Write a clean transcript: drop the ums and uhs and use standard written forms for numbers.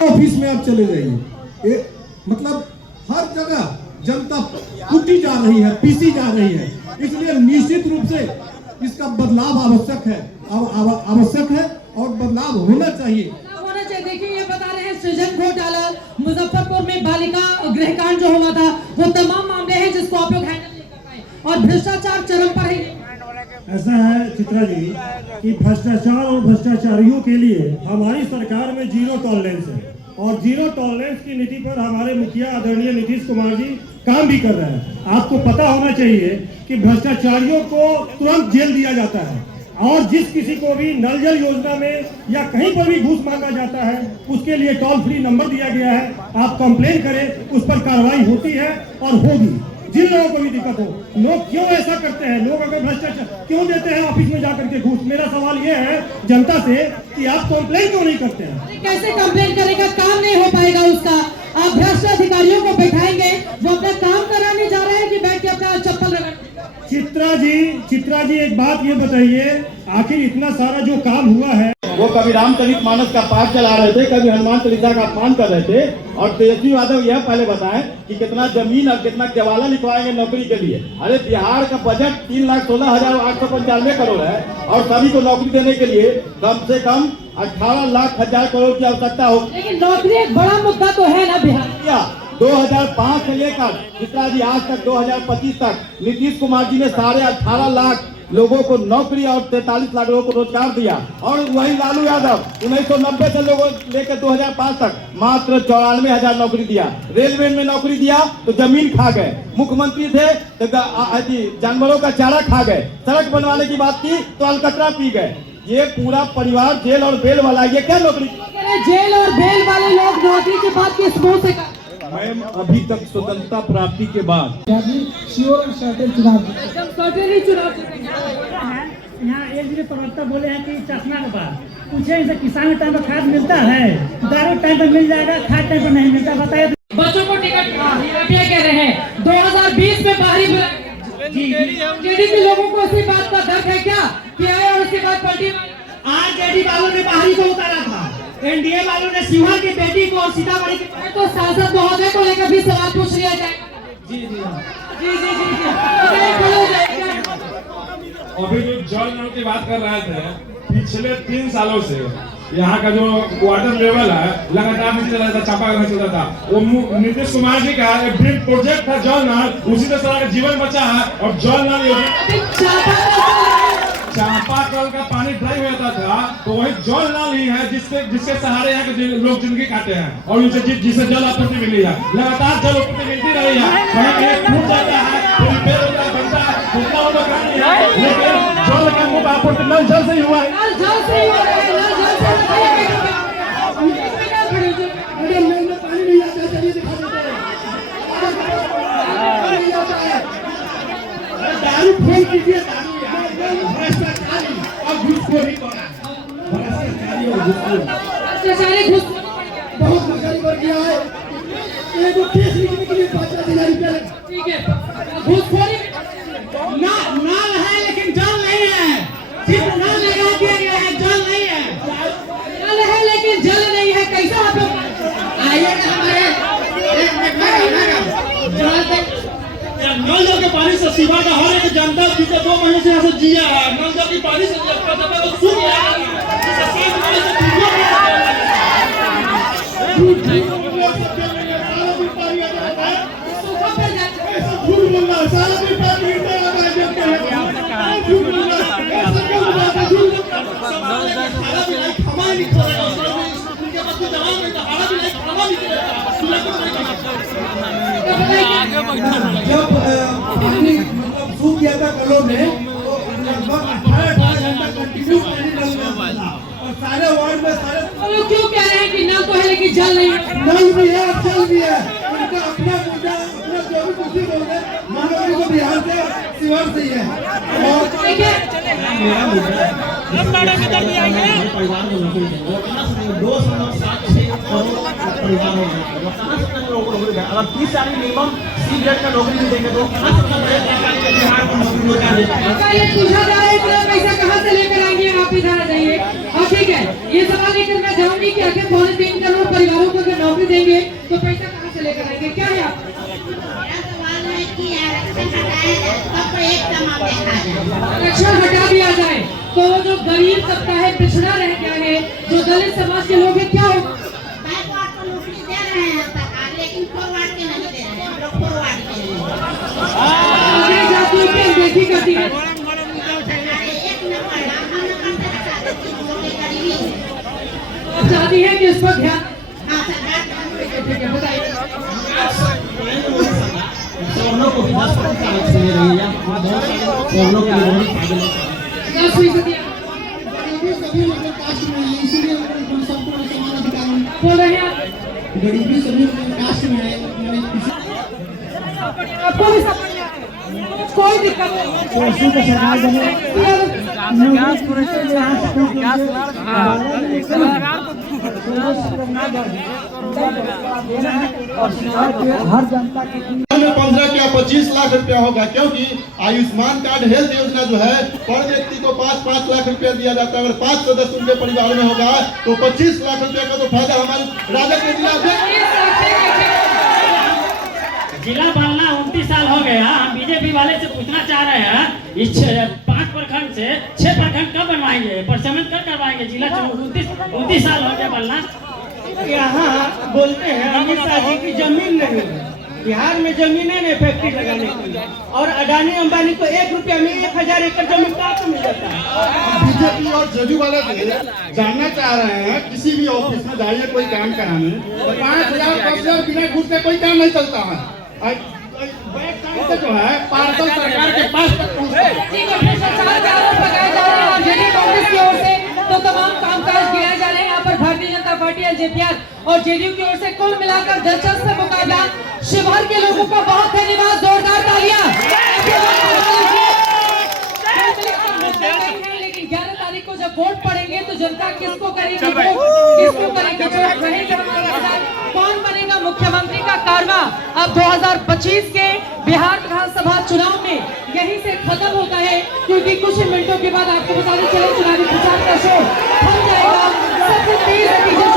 Office में आप चले जाइए, मतलब हर जगह जनता कुटी जा रही है, पीसी जा रही है। इसलिए निश्चित रूप से इसका बदलाव आवश्यक है, आवश्यक है और बदलाव होना चाहिए। देखिए, ये बता रहे हैं सृजन घोटाला, मुजफ्फरपुर में बालिका गृहकांड जो हुआ था, वो तमाम मामले हैं जिसको आप लोग हैंडल नहीं कर पाए और भ्रष्टाचार चरम पर है। ऐसा है चित्रा जी कि भ्रष्टाचार और भ्रष्टाचारियों के लिए हमारी सरकार में जीरो टॉलरेंस है और जीरो टॉलरेंस की नीति पर हमारे मुखिया आदरणीय नीतीश कुमार जी काम भी कर रहे हैं। आपको पता होना चाहिए कि भ्रष्टाचारियों को तुरंत जेल दिया जाता है और जिस किसी को भी नल जल योजना में या कहीं पर भी घूस मांगा जाता है उसके लिए टोल फ्री नंबर दिया गया है। आप कंप्लेन करें, उस पर कार्रवाई होती है और होगी। जिन लोगों को भी दिक्कत हो, लोग क्यों ऐसा करते हैं, लोग अगर भ्रष्टाचार क्यों देते हैं ऑफिस में जाकर के घूस? मेरा सवाल ये है जनता से कि आप कंप्लेन क्यों नहीं करते हैं? कैसे कंप्लेन करेगा? काम नहीं हो पाएगा उसका। आप भ्रष्ट अधिकारियों को बैठाएंगे, वो अपना काम कराने जा रहे हैं कि बैठ के अपना चप्पल रगड़? चित्रा जी एक बात ये बताइए, आखिर इतना सारा जो काम हुआ है, वो कभी रामचरितमानस का पाठ चला रहे थे, कभी हनुमान चालीसा का अपमान कर रहे थे। और तेजस्वी यादव यह पहले बताएं कि कितना जमीन और कितना केवाला लिखवाएंगे नौकरी के लिए। अरे बिहार का बजट 3,16,895 करोड़ है और सभी को नौकरी देने के लिए कम से कम 18,00,000 करोड़ की आवश्यकता हो। लेकिन नौकरी एक बड़ा मुद्दा तो है ना बिहार। 2005 से लेकर चित्रा जी आज तक 2025 तक नीतीश कुमार जी ने 18.5 लाख लोगों को नौकरी और 43 लाख लोगों को रोजगार दिया। और वही लालू यादव 1990 से लोगों लेकर 2005 तक मात्र 94,000 नौकरी दिया। रेलवे में नौकरी दिया तो जमीन खा गए। मुख्यमंत्री थे तो जानवरों का चारा खा गए। सड़क बनवाने की बात की तो अलकतरा पी गए। ये पूरा परिवार जेल और बेल वाला, ये क्या नौकरी? जेल और बेल वाले लोग नौकरी की बात किस मुंह से? मैम अभी तक स्वतंत्रता प्राप्ति के बाद यहाँ एक दिन प्रवक्ता बोले हैं कि चश्मा के बाद पूछे इनसे किसान टाइम पर खाद मिलता है, दारू टाइम पर मिल जाएगा, खाद टाइम पर नहीं मिलता, बताइए। बच्चों को टिकट क्या कह रहे हैं 2020 में बाहरी जेडीपी लोगों को इसी बात का दर्द है क्या कि आए और उसके बाद पलटी? आज जेडी वालों ने बाहरी को उतारा था, एनडीए वालों ने शिवहर की बेटी को और सीतामढ़ी की। तो सांसद महोदय को लेकर भी सवाल पूछ लिया जाएगा। जी जी जी जी जी जी अभी जो जल नल की बात कर रहे थे, पिछले 3 सालों से यहाँ का जो वाटर लेवल है लगातार नीचे चला था, चापा नहीं चलता था। वो नीतीश कुमार जी का एक ड्रीम प्रोजेक्ट था जल नल, उसी से सारा जीवन बचा है। और जल नल चापा कल का पानी ड्राई हो जाता था तो वही जल नल ही है जिसके सहारे यहाँ के लोग जिंदगी काटे हैं और उनसे जिसे जल आपूर्ति मिली है। लगातार जल आपूर्ति मिलती रही है, कहीं टूट जाता है, रिपेयर होता है, बनता है, उतना वो कहानी है। लेकिन जल का मुख्य आपूर्ति नल जल से ही हुआ है। पानी नहीं आता, चलिए दिखा देते हैं। दारू फोन कीजिए, भ्रष्टाचारी और घूसखोरी बहुत महंगाई बढ़ गया है। एक केस लिखने के लिए 5,000 रुपया लगता है। ठीक है, घूसखोरी नाल है लेकिन जल नहीं है। सिर्फ नाल लगा दिया गया है, जल नहीं है। नल है लेकिन जल नहीं है। कैसा आप लोग आइएगा हमारे नल जल के पानी से सिवा का हर एक जनता बीते 2 महीने से यहाँ से जिया है। नल जल के पानी से सूख गया है। जब पानी मतलब सूख गया था कलों में तो लगभग 18 घंटा कंटिन्यू पानी डल रहा था और सारे वार्ड में सारे लोग क्यों कह रहे हैं कि नल तो है लेकिन जल नहीं है? नल भी है, जल भी है। उनका अपना मुद्दा, अपना जो भी कुछ बोलते महानगरी को बिहार से शिवहर से ही है। और मेरा मुद्दा परिवार को नौकरी देंगे 276 करोड़ परिवार हो गए। अगर 30 साल मिनिमम सी ग्रेड का नौकरी नहीं देंगे तो कहाँ से इतना बड़े सरकार के बिहार को नौकरी रोजगार देंगे? पहले पूछा जा रहा है इतना पैसा कहाँ से लेकर आएंगे, आप इधर आ जाइए। और ठीक है, ये सवाल लेकर मैं जाऊंगी कि आखिर 3.25 करोड़ परिवारों को अगर नौकरी देंगे तो पैसा कहाँ से लेकर आएंगे, क्या है आप? आरक्षण हटा दिया जाए तो जो गरीब तबका है, पिछड़ा रह गया है, जो दलित समाज के लोग हैं, क्या होगा? आगे जातियों की अनदेखी करती है। आप चाहती हैं कि इस पर ध्यान? ठीक है, बताइए। सवर्णों को भी 10% आरक्षण दे रही है, बहुत सारे सवर्णों के लिए बहुत फायदे हैं। 10% बोल रहे हैं आप? गरीबी सभी कास्ट में है, आपको भी समझ में आया? कोई दिक्कत हर जनता की 15 क्या 25 लाख रुपया होगा, क्योंकि आयुष्मान कार्ड हेल्थ योजना जो है पर व्यक्ति को 5-5 लाख रुपया दिया जाता है। अगर 5 सदस्य उनके परिवार में होगा तो 25 लाख रुपया का तो फायदा हमारे राजद के जिला बनना 29 साल हो गया। हम बीजेपी वाले से पूछना चाह रहे हैं, इस 5 प्रखंड से 6 प्रखंड कब बनवाएंगे, परसमन कब करवाएंगे? जिला 29 साल हो गया बनना। यहाँ बोलते हैं अमित शाह जी की जमीन नहीं है, बिहार में जमीन है फैक्ट्री लगाने के लिए, और अडानी अंबानी को 1 रुपया में 1000 एकड़ जमीन कहाँ मिल जाता है। बीजेपी और जेडीयू वाले जानना चाह रहे हैं, किसी भी ऑफिस में जाइए कोई काम कराने तो 5000-10,000 बिना घूस के कोई काम नहीं चलता है। से जो है पार्सल सरकार के पास तक पहुंचता है। भ्रष्टाचार के आरोप लगाए जा रहे हैं और जेडीयू कांग्रेस की ओर से तो तमाम कामकाज गिराए जा रहे हैं। यहाँ पर भारतीय जनता पार्टी एलजेपीआर और जेडीयू की ओर से कुल मिलाकर दिलचस्प मुकाबला। शिवहर के लोगों का बहुत धन्यवाद, जोरदार तालियां। लेकिन 11 तारीख को जब वोट पड़ेंगे तो जनता किसको करेगी वोट, किसको करेगी वोट, रहेगा हमारे साथ। कौन बनेगा मुख्यमंत्री का कारवा अब 2025 के बिहार विधानसभा चुनाव में यहीं से खत्म होता है, क्योंकि कुछ मिनटों के बाद आपको बताते चले चुनावी प्रचार का शोर थम जाएगा। सबसे तेज नतीजा